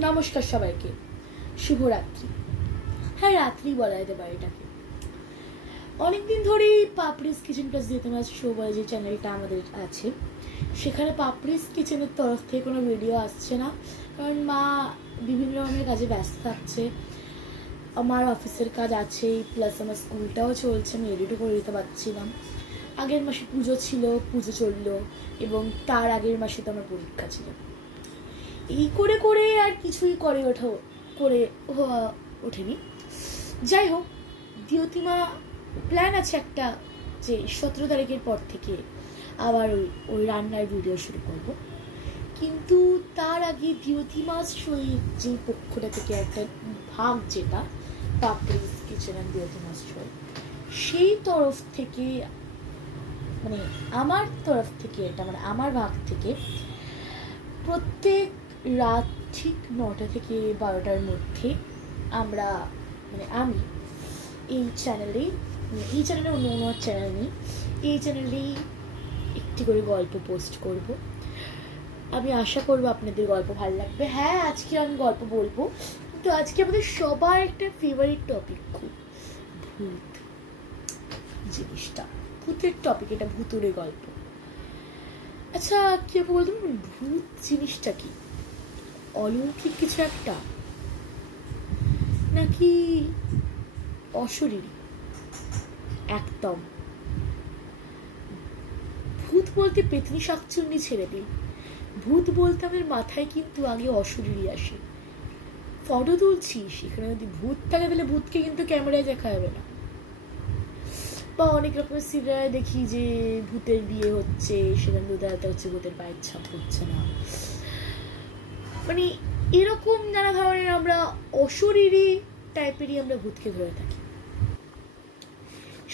নমস্কার সবাইকে, শুভরাত্রি। হ্যাঁ, রাত্রি বলা যেতে পারে এটাকে। অনেকদিন ধরেই পাপড়িস কিচেন প্লাস জিতেমাস শো বলে যে চ্যানেলটা আমাদের আছে, সেখানে পাপড়িস কিচেনের তরফ থেকে কোনো ভিডিও আসছে না, কারণ মা বিভিন্ন রকমের কাজে ব্যস্ত থাকছে। আমার অফিসের কাজ আছেই, প্লাস আমার স্কুলটাও চলছে, আমি এডিটও করে দিতে পারছিলাম। আগের মাসে পুজো ছিল, পুজো চললো, এবং তার আগের মাসে তো আমার পরীক্ষা ছিল। এই করে করে আর কিছুই করে ওঠেনি। যাই হোক, দ্বিতীমা প্ল্যান আছে একটা, যে 17 তারিখের পর থেকে আবার ওই রান্নার ভিডিও শুরু করব। কিন্তু তার আগে দ্বিতীমাস যে পক্ষটা থেকে একটা ভাগ, যেটা পাপড়িস কিচেন অ্যান্ড দ্বিতীমাস শো, সেই তরফ থেকে, মানে আমার তরফ থেকে, এটা মানে আমার ভাগ থেকে প্রত্যেক রাত ঠিক 9টা থেকে 12টার মধ্যে আমরা, মানে আমি এই চ্যানেলে অন্য অন্য চ্যানেল নেই, এই চ্যানেলেই একটি করে গল্প পোস্ট করব। আমি আশা করবো আপনাদের গল্প ভালো লাগবে। হ্যাঁ, আজকে আমি গল্প বলবো, কিন্তু আজকে আমাদের সবার একটা ফেভারিট টপিক, খুব ভূত জিনিসটা, ভূতের টপিক, এটা ভূতুরে গল্প। আচ্ছা, কি বলতো, ভূত জিনিসটা কি অলৌকিক কিছু একটা, নাকি অশরীরী? একদম ভূত বলতে পেতনি শাকচুন্নি ছেড়ে দিই, ভূত বলতে আমার মাথায় কিন্তু আগে অশরীরী আসে। ফটো তুলছি, সেখানে যদি ভূত থাকে তাহলে ভূতকে কিন্তু ক্যামেরায় দেখা যাবে না। বা অনেক রকমের সিরিয়ালে দেখি যে ভূতের বিয়ে হচ্ছে, সেখানে দেখা হচ্ছে ভূতের পায়ের ছাপ হচ্ছে না, মানে এরকম নানা ধরনের আমরা অশরীরী টাইপেরই আমরা ভূতকে ধরে থাকি।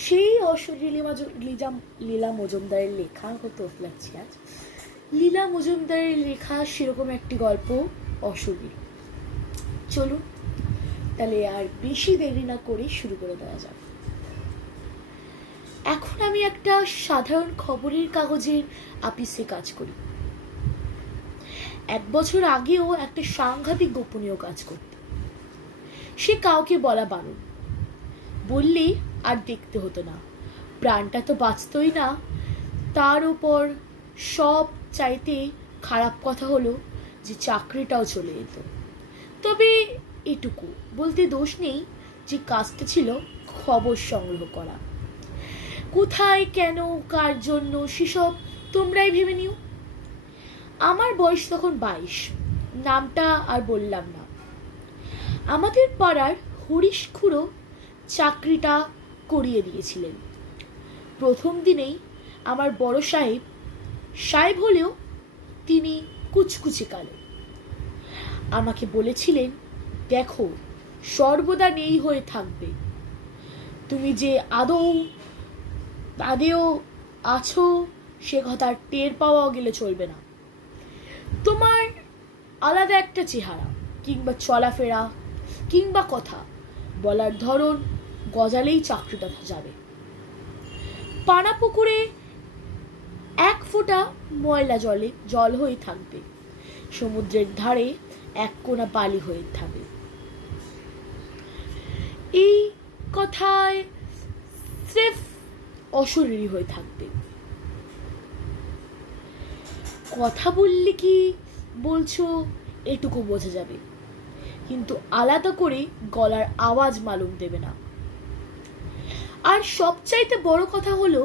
সেই অশরীরী লীলা মজুমদারের লেখা, কত লাগছে আজ, লীলা মজুমদারের লেখা সেরকম একটি গল্প, অশরীরী। চলুন তাহলে আর বেশি দেরি না করে শুরু করে দেওয়া যাক। এখন আমি একটা সাধারণ খবরের কাগজের অফিসে কাজ করি। 1 বছর আগেও একটা সাংঘাতিক গোপনীয় কাজ করতে, সে কাউকে বলা বারণ, বললে আর দেখতে হতো না, প্রাণটা তো বাঁচতই না। তার উপর সব চাইতে খারাপ কথা হলো যে চাকরিটাও চলে যেত। তবে এটুকু বলতে দোষ নেই যে কাজটা ছিল খবর সংগ্রহ করা। কোথায়, কেন, কার জন্য, সেসব তোমরাই ভেবে নিও। আমার বয়স তখন 22, নামটা আর বললাম না। আমাদের পাড়ার হরিশ খুড়ো চাকরিটা করিয়ে দিয়েছিলেন। প্রথম দিনেই আমার বড় সাহেব হলেও তিনি কুচকুচে কালো। আমাকে বলেছিলেন, দেখো, সর্বদা নেই হয়ে থাকবে, তুমি যে আদেও আছো সে কথা টের পাওয়া গেলে চলবে না। তোমার আলাদা একটা চেহারা, কিংবা চলাফেরা, কিংবা কথা বলার ধরন গজালেই চাকরিটা যাবে। পানা পুকুরে 1 ফোঁটা ময়লা জল হয়ে থাকবে, সমুদ্রের ধারে 1 কোনা বালি হয়ে থাকবে। এই কথায় স্রেফ অশরীরী হয়ে থাকবে। কথা বললে কি বলছো এটুকু বোঝা যাবে, কিন্তু আলাদা করে গলার আওয়াজ মালুম দেবে না। আর সবচাইতে বড় কথা হলো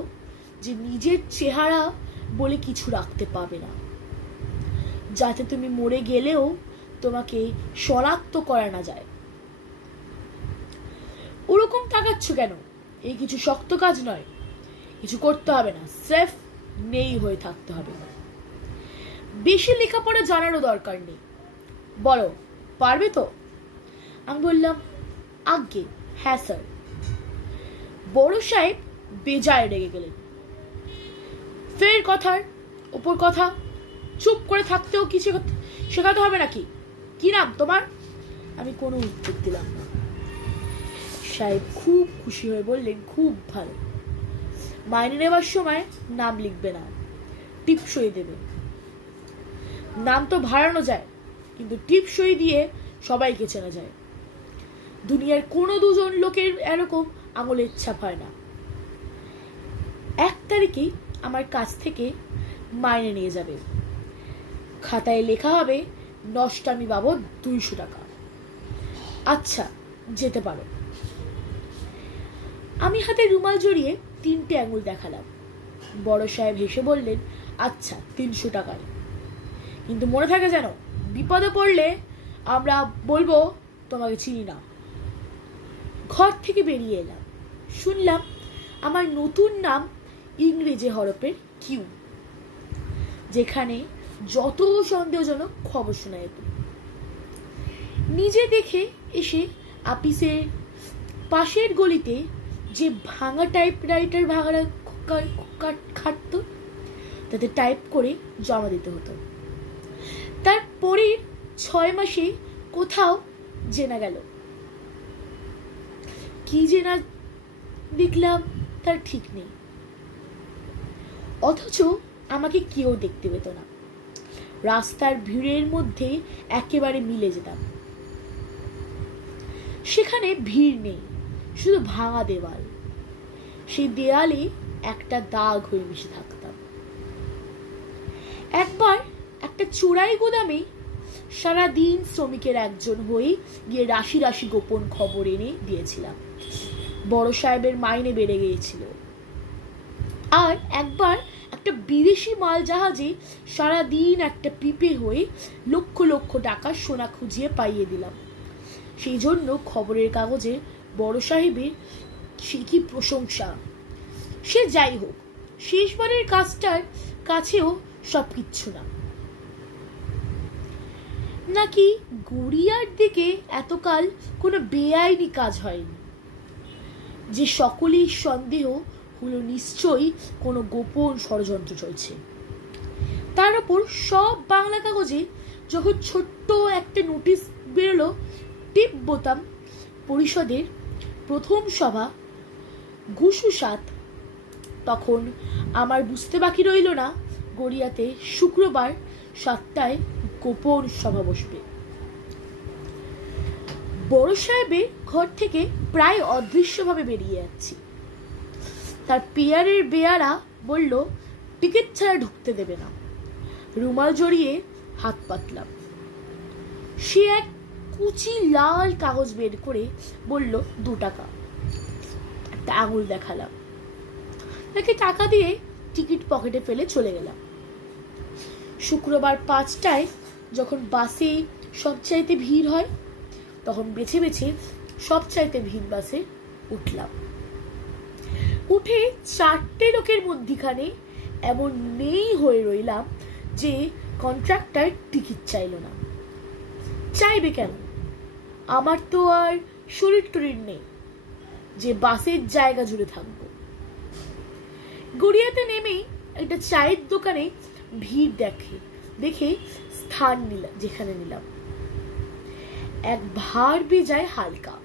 যে নিজের চেহারা বলে কিছু রাখতে পাবে না, যাতে তুমি মরে গেলেও তোমাকে শনাক্ত করা না যায়। ওরকম তাকাচ্ছ কেন? এই কিছু শক্ত কাজ নয়, কিছু করতে হবে না, স্রেফ নেই হয়ে থাকতে হবে। বেশি লেখাপড়া জানারও দরকার নেই, বলো পারবে তো? আমি বললাম, আজ্ঞে হ্যাঁ স্যার। বড় সাহেব বেজায় রেগে গেলেন। ফের কথার উপর কথা, চুপ করে থাকতেও কিছু শেখাতে হবে নাকি? কি নাম তোমার? আমি কোনো উত্তর দিলাম না। সাহেব খুব খুশি হয়ে বললেন, খুব ভালো, মাইনে নেবার সময় নাম লিখবে না, টিপসই দেবে। নাম তো ভাড়ানো যায়, কিন্তু টিপসই দিয়ে সবাইকে চেনা যায়। দুনিয়ার কোনো দুজন লোকের এরকম আঙুলের ছাপ হয় না। 1 তারিখে আমার কাছ থেকে মাইনে নিয়ে যাবে। খাতায় লেখা হবে নষ্টামি বাবদ 200 টাকা। আচ্ছা, যেতে পারো। আমি হাতে রুমাল জড়িয়ে 3টে আঙুল দেখালাম। বড় সাহেব হেসে বললেন, আচ্ছা 300 টাকায়, কিন্তু মনে থাকে যেন বিপদে পড়লে আমরা বলবো তোমাকে চিনি না। ঘর থেকে বেরিয়ে এলাম। শুনলাম আমার নতুন নাম ইংরেজি হরফের কিউ, যেখানে যত সন্দেহজনক খবর শোনা যেত। নিজে দেখে এসে আপিসের পাশের গলিতে যে ভাঙা টাইপরাইটার খাটতো, তাতে টাইপ করে জমা দিতে হতো। তারপরের 6 মাসে কোথাও জেনা গেল। কি জেনা দেখলাম তার ঠিক নেই, অথচ আমাকে কেউ দেখতে পেত না। রাস্তার ভিড়ের মধ্যে একেবারে মিলে যেতাম। সেখানে ভিড় নেই, শুধু ভাঙা দেওয়াল। সেই দেয়ালে একটা দাগ হয়ে মিশে থাকতাম। একবার একটা চোরাই গোদামে সারাদিন শ্রমিকের একজন হয়ে গিয়ে রাশি রাশি গোপন খবর এনে দিয়েছিলাম। বড় সাহেবের মাইনে বেড়ে গিয়েছিল। আর একবার একটা বিদেশি মাল জাহাজে সারাদিন একটা পিপে হয়ে লক্ষ লক্ষ টাকা সোনা খুঁজিয়ে পাইয়ে দিলাম। সেই জন্য খবরের কাগজে বড় সাহেবের সে কি প্রশংসা। সে যাই হোক, শেষবারের কাজটার কাছেও সবকিছু না। নাকি গড়িয়ার দিকে এতকাল কোনো বেআইনি কাজ হয়নি, যে সকলেই সন্দেহ হলো নিশ্চয়ই কোনো গোপন ষড়যন্ত্র চলছে। তার উপর সব বাংলা কাগজে যখন ছোট্ট একটা নোটিশ বেরোলো, টিপ বোতাম পরিষদের প্রথম সভা ঘুষু 7, তখন আমার বুঝতে বাকি রইল না গড়িয়াতে শুক্রবার 7টায় গোপন সভা বসবে। বড় সাহেবের ঘর থেকে প্রায় অদৃশ্যভাবে বেরিয়ে যাচ্ছি। তার পেয়ারের বেয়ারা বলল টিকিট ছাড়া ঢুকতে দেবে না। রুমাল জড়িয়ে হাত পাতলাম। সে এক কুচি লাল কাগজ বের করে বলল 2 টাকা। একটা আঙুল দেখালাম। তাকে টাকা দিয়ে টিকিট পকেটে ফেলে চলে গেলাম। শুক্রবার 5টায় যখন বাসে সবচাইতে ভিড় হয়, তখন বেছে বেছে সবচাইতে ভিড় বাসে উঠলাম। উঠে 4টে লোকের মধ্যিখানে এমন নেই হয়ে রইলাম যে কন্ট্রাক্টর টিকিট চাইল না। চাইবে কেন? আমার তো আর শরীর টরীর নেই যে বাসের জায়গা জুড়ে থাকবো। গড়িয়াতে নেমেই একটা চায়ের দোকানে ভিড় দেখে স্থান নিলাম, যেখানে নিলাম। এক ভার বেজায় হালকা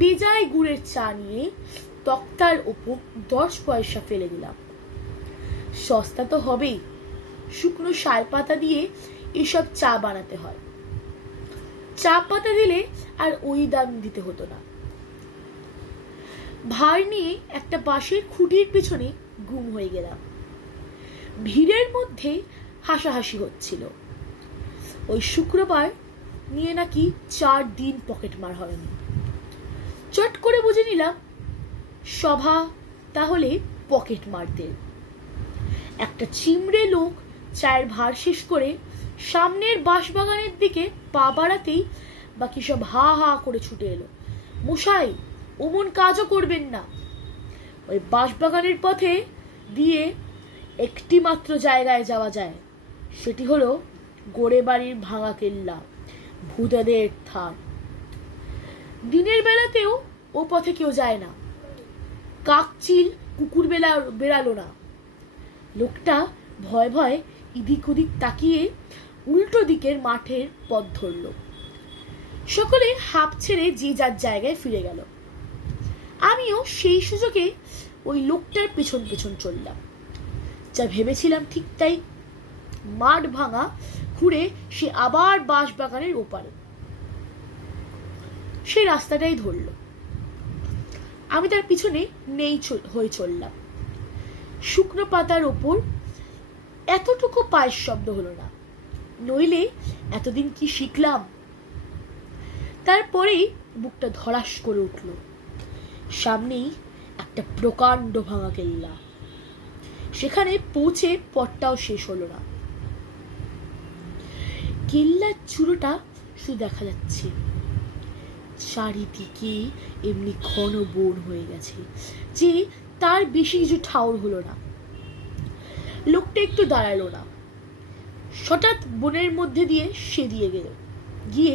বেজায় গুড়ের চা নিয়ে তক্তার ওপর 10 পয়সা ফেলে দিলাম। সস্তা তো হবেই, শুকনো শাল পাতা দিয়ে এসব চা বানাতে হয়। চা পাতা দিলে আর ওই দাম দিতে হতো না। ভার নিয়ে একটা বাঁশের খুঁটির পিছনে গুম হয়ে গেলাম। ভিড়ের মধ্যে হাসাহাসি হচ্ছিল। ওই শুক্রবার নিয়ে নাকি 4 দিন পকেট মার হয়নি। চট করে বুঝে নিলাম সভা তাহলে পকেট মারদের। একটা চিমড়ে লোক চায়ের ভার শেষ করে সামনের বাঁশবাগানের দিকে পা বাড়াতেই বাকি সব হা হা করে ছুটে এলো, মশাই ওমন কাজও করবেন না। ওই বাঁশবাগানের পথে দিয়ে একটি মাত্র জায়গায় যাওয়া যায়, সেটি হলো গোড়ে বাড়ির ভাঙা কেল্লা, ভূতেদের থান। দিনের বেলাতেও ও পথে কেউ যায় না। কাকচিল কুকুর বেড়ালো না। লোকটা ভয় ভয় এদিক ওদিক তাকিয়ে উল্টো দিকের মাঠের পথ ধরল। সকলে হাঁপ ছেড়ে যে যার জায়গায় ফিরে গেল। আমিও সেই সুযোগে ওই লোকটার পেছন পেছন চললাম। যা ভেবেছিলাম ঠিক তাই। মাঠ ভাঙা ঘুরে সে আবার বাঁশবাগানের ওপারে। সেই রাস্তাটাই ধরল। আমি তার পিছনে নেই হয়ে চললাম। শুকনো পাতার ওপর এতটুকু পায়ের শব্দ হলো না, নইলে এতদিন কি শিখলাম। তারপরেই বুকটা ধড়াস করে উঠল। সামনেই একটা প্রকাণ্ড ভাঙা কেল্লা। সেখানে পৌঁছে পথটাও শেষ হলো না। কেল্লার চূড়োটা শুধু দেখা যাচ্ছে, চারিদিকে এমনি ঘন বন হয়ে গেছে যে তার বেশি কিছু ঠাউর হলো না। লোকটা একটু দাঁড়ালো না, হঠাৎ বনের মধ্যে দিয়ে সে দিয়ে গেল, গিয়ে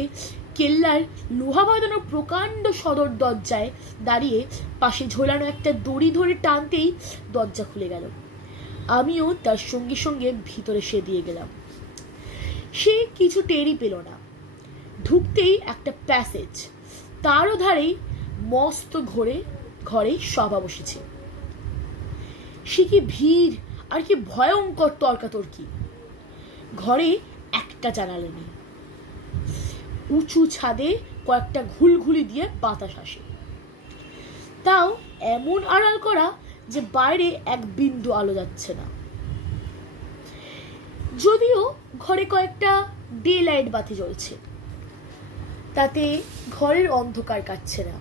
কেল্লার লোহা বাঁধানো প্রকাণ্ড সদর দরজায় দাঁড়িয়ে পাশে ঝোলানো একটা দড়ি ধরে টানতেই দরজা খুলে গেল। আমিও তার সঙ্গে সঙ্গে ভিতরে সে দিয়ে গেলাম। সে কিছু টেরই পেল না। ঢুকতেই একটা প্যাসেজ, তারও ধারেই মস্ত ঘরে সভা বসেছে। সে কি ভিড় আর কি ভয়ঙ্কর তর্কাতর্কি। ঘরে একটা জানালা নেই, উঁচু ছাদে কয়েকটা ঘুলঘুলি দিয়ে বাতাস আসে, তাও এমন আড়াল করা যে বাইরে এক বিন্দু আলো যাচ্ছে না। যদিও ঘরে কয়েকটা ডে লাইট বাতি জ্বলছে, তাতে ঘরের অন্ধকার কাটছে না।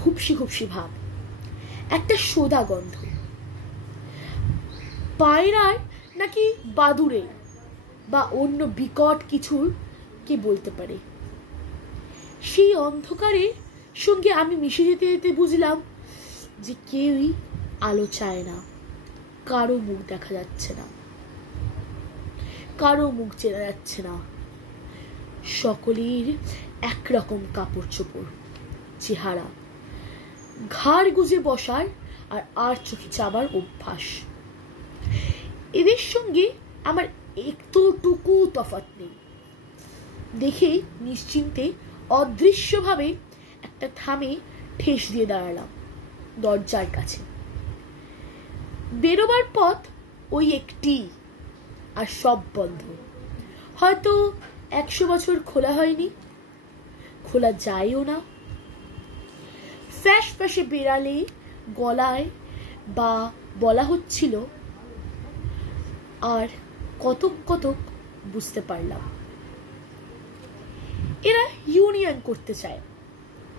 ঘুপসি ঘুপসি ভাব, একটা সোদা গন্ধ, পায়রার নাকি বাদুড়ে বা অন্য বিকট কিছুর কে বলতে পারে। সেই অন্ধকারের সঙ্গে আমি মিশে যেতে যেতে বুঝলাম যে কেউই আলো চায় না, কারো মুখ দেখা যাচ্ছে না, কারো মুখ চেনা যাচ্ছে না। সকলের একরকম কাপড় চোপড়, চেহারা, ঘাড় গুজে বসার আর চোখে চাবার অভ্যাস। এদের সঙ্গে আমার একটুটুকু তফাৎ নেই। দেখে নিশ্চিন্তে অদৃশ্যভাবে একটা থামে ঠেস দিয়ে দাঁড়ালাম দরজার কাছে। বেরোবার পথ ওই একটি, আর সব বন্ধ। হয়তো 100 বছর খোলা হয়নি, খোলা যায়ও না। ফ্যাস ফ্যাসে বেড়ালে গলায় বা বলা হচ্ছিল, আর কতক কতক বুঝতে পারলাম। এরা ইউনিয়ন করতে চায়,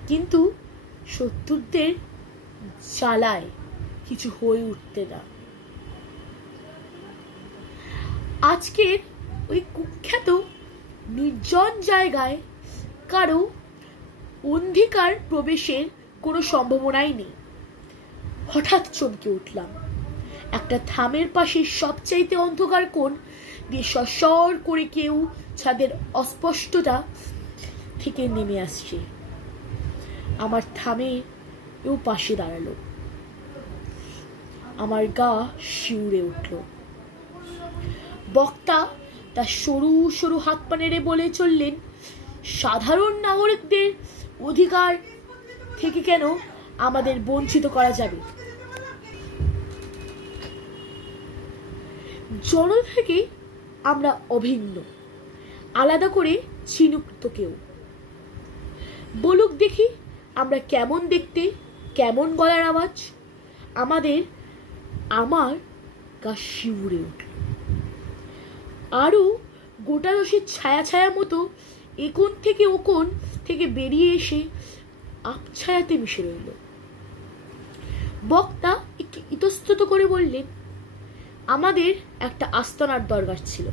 কিন্তু শত্রুদের জ্বালায় কিছু হয়ে উঠতে না। আজকের ওই কুখ্যাত নির্জন জায়গায় কারো অধিকার প্রবেশের কোনো সম্ভাবনাই নেই। হঠাৎ চমকে উঠলাম। একটা থামের পাশে সবচাইতে অন্ধকার কোণ দিয়ে সসর করে কেউ ছাদের অস্পষ্টতা থেকে নেমে আসছে। আমার থামে ও পাশে দাঁড়ালো। আমার গা শিউরে উঠল। বক্তা তার সরু সরু হাত পা নেড়ে বলে চললেন, সাধারণ নাগরিকদের অধিকার থেকে কেন আমাদের বঞ্চিত করা যাবে? জন থেকে আমরা অভিন্ন, আলাদা করে চিনুক তো কেউ। বলুক দেখি আমরা কেমন দেখতে, কেমন গলার আওয়াজ। আমার গা শিউরে উঠল। আরো গোটা দশের ছায়া ছায়া মতো একোণ থেকে ওকোণ থেকে বেরিয়ে এসে আপছায়াতে মিশে রইল। বক্তা একটু ইতস্তত করে বললেন, আমাদের একটা আস্তানার দরকার ছিল।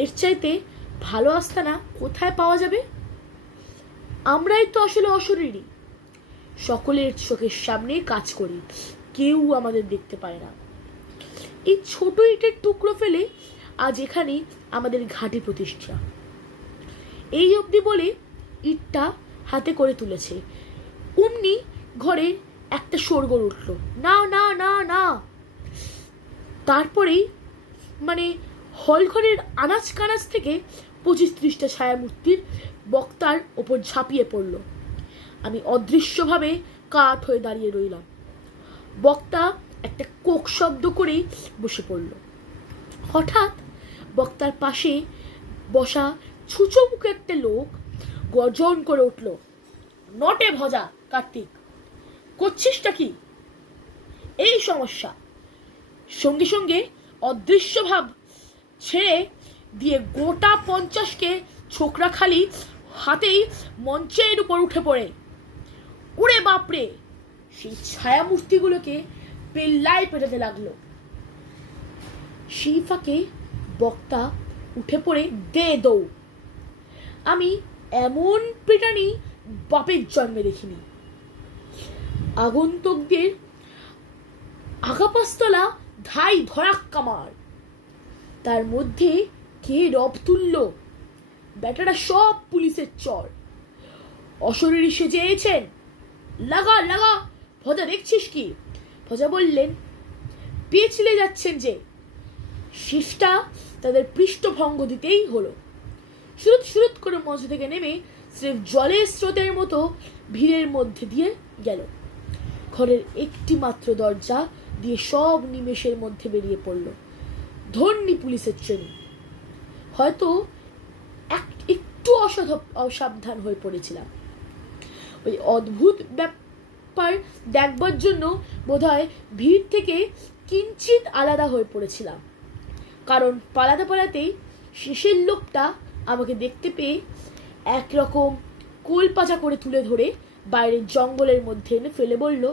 এর চাইতে ভালো আস্তানা কোথায় পাওয়া যাবে? আমরাই তো আসলে অশরীরী, সকলের চোখের সামনে কাজ করি, কেউ আমাদের দেখতে পায় না। এই ছোট ইটের টুকরো ফেলে আজ এখানে আমাদের ঘাঁটি প্রতিষ্ঠা। এই অবধি বলে ইটটা হাতে করে তুলেছে, অমনি ঘরে একটা শোরগোল উঠল, না না না না। তারপরেই হল ঘরের আনাচ কানাচ থেকে 25-30টা ছায়ামূর্তির বক্তার ওপর ঝাঁপিয়ে পড়ল। আমি অদৃশ্যভাবে কাঠ হয়ে দাঁড়িয়ে রইলাম। বক্তা একটা কোক শব্দ করেই বসে পড়ল। হঠাৎ বক্তার পাশে বসা ছুঁচো মুখে একটা লোক গর্জন করে উঠল, নটে ভজা কার্তিক, করছিসটা কি? এই সমস্যা। সঙ্গে সঙ্গে অদৃশ্য ভাব ছেড়ে দিয়ে গোটা 50কে ছোকরা খালি হাতেই মঞ্চের উপর উঠে পড়ে, ওরে বাপরে, সেই ছায়ামূর্তিগুলোকে পেল্লায় পেটাতে লাগলো। সেই ফাঁকে বক্তা উঠে পড়ে দে দৌড়। আমি এমন পেটানি বাপের জন্মে দেখিনি। আগন্তুকদের আগাপাস্তলা ধাই ধরাক্কা মার। তার মধ্যে কে রব তুলল, ব্যাটারা সব পুলিশের চর। অশরীরী সেজেছেন, লাগা লাগা, ভজা দেখছিস কি? ভজা বললেন, পেছলে যাচ্ছেন যে। শেষটা তাদের পৃষ্ঠভঙ্গ দিতেই হলো। সুরুত সুরুত করে মঞ্চ থেকে নেমে স্রেফ জলের স্রোতের মতো ভিড়ের মধ্যে দিয়ে গেল। ঘরের একটি মাত্র দরজা দিয়ে সব নিমেষের মধ্যে বেরিয়ে পড়ল। ধন্যী পুলিশের ট্রেনিং। হয়তো একটু অসাবধান হয়ে পড়েছিলাম। ওই অদ্ভুত ব্যাপার দেখবার জন্য বোধহয় ভিড় থেকে কিঞ্চিত আলাদা হয়ে পড়েছিলাম। কারণ পালাতে পালাতেই শেষের লোকটা আমাকে দেখতে পেয়ে একরকম কোল পাচা করে তুলে ধরে বাইরের জঙ্গলের মধ্যে এনে ফেলে বলল,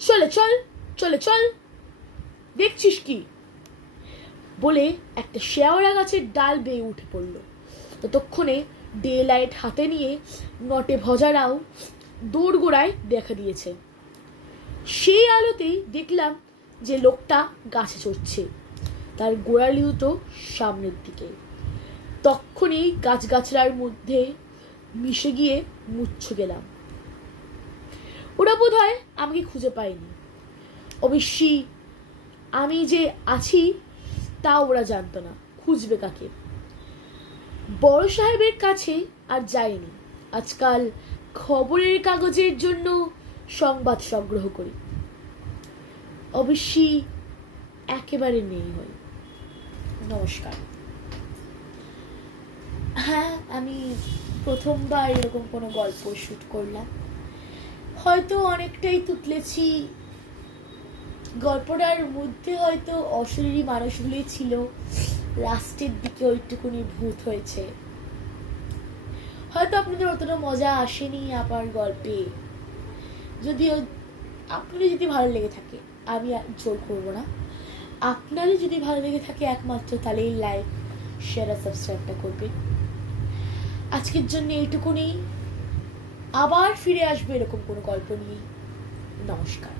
চলে চল, চলে চল, দেখছিস কি? বলে একটা শেওড়া গাছের ডাল বেয়ে উঠে পড়ল। ততক্ষণে ডে লাইট হাতে নিয়ে নটে ভজারাও দোরগোড়ায় দেখা দিয়েছে। সেই আলোতেই দেখলাম যে লোকটা গাছে চড়ছে, তার গোড়ালি দুটো সামনের দিকে। তখনই গাছগাছড়ার মধ্যে মিশে গিয়ে মুচ্ছ গেলাম। ওরা বোধহয় আমাকে খুঁজে পায়নি। অবশ্যই আমি যে আছি তা ওরা জানতো না, খুঁজবে কাকে। বড় সাহেবের কাছে আর যাইনি। আজকাল খবরের কাগজের জন্য সংবাদ সংগ্রহ করি। অবশ্যই একেবারে নেই হয়। নমস্কার। হ্যাঁ, আমি প্রথমবার এরকম কোনো গল্প শুট করলাম। হয়তো অনেকটাই তুতলেছি। গল্পটার মধ্যে হয়তো অশরীরী মানুষগুলি ছিল, লাস্টের দিকে ওইটুকুনি ভূত হয়েছে। হয়তো আপনাদের অতটা মজা আসেনি আমার গল্পে। যদিও আপনাদের যদি ভালো লেগে থাকে, আমি জোর করবো না, আপনাদের যদি ভালো লেগে থাকে একমাত্র তাহলেই লাইক, শেয়ার আর সাবস্ক্রাইবটা করবেন। আজকের জন্য এইটুকুনি। আবার ফিরে আসবে এরকম কোনো গল্প নিয়ে। নমস্কার।